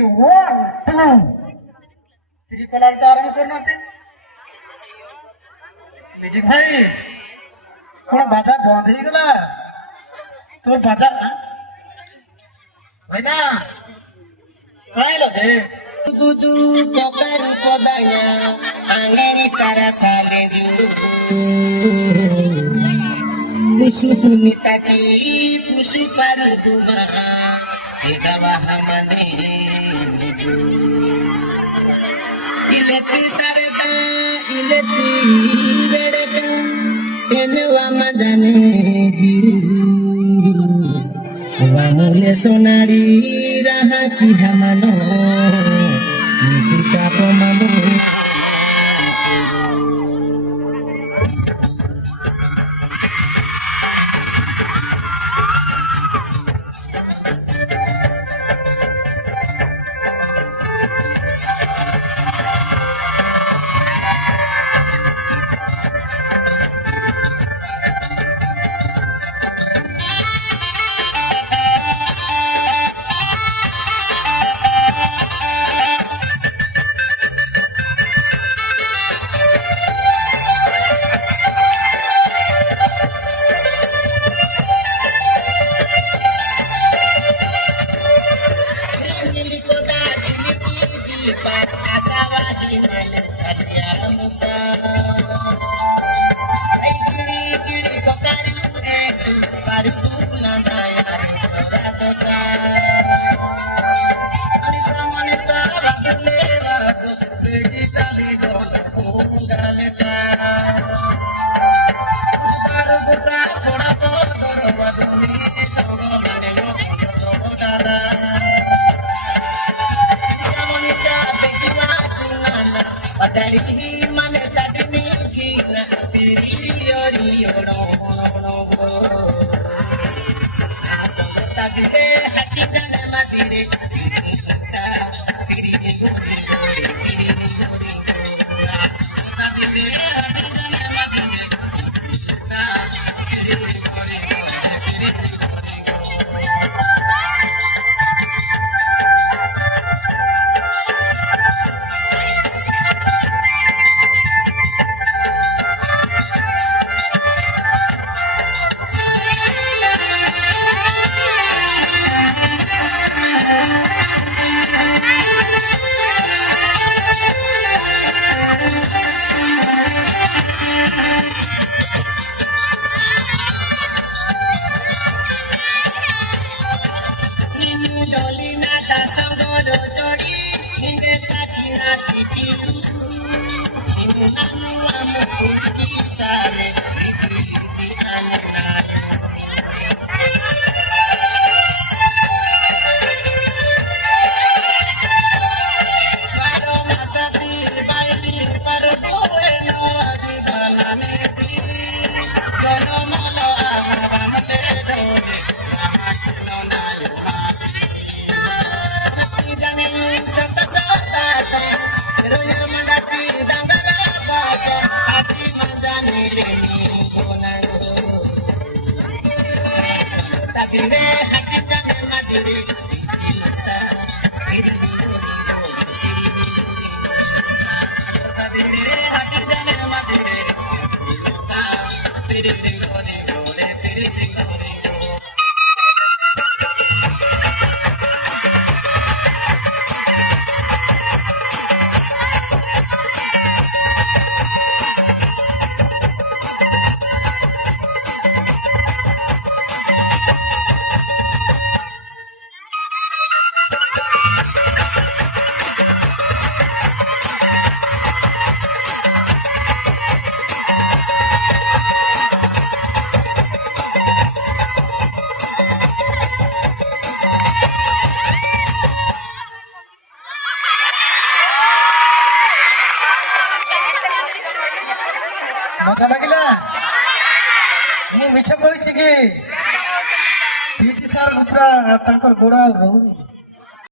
1 2 triple R आरंभ करना music भाई कौन बाजार बंद हो गला तो बाजार ना भाई ना काय जे तुझू पकर पदाया आंगणी तारा साले जू पुष्पुनिता की पुष्प पर तुमा एदावा हमने जू इलेती सरदा इलेती बेड़का एनवा मजाने जू वामुले सोनारी रहा की हमनो निपिता पमालो मन तदनी जीना तेरी योरी ओनो तगड़े हटी जन मदिरे मजा लगिला मु मिछ कहिछि कि पीटी सार पुरा तांकर गोड़ा रहू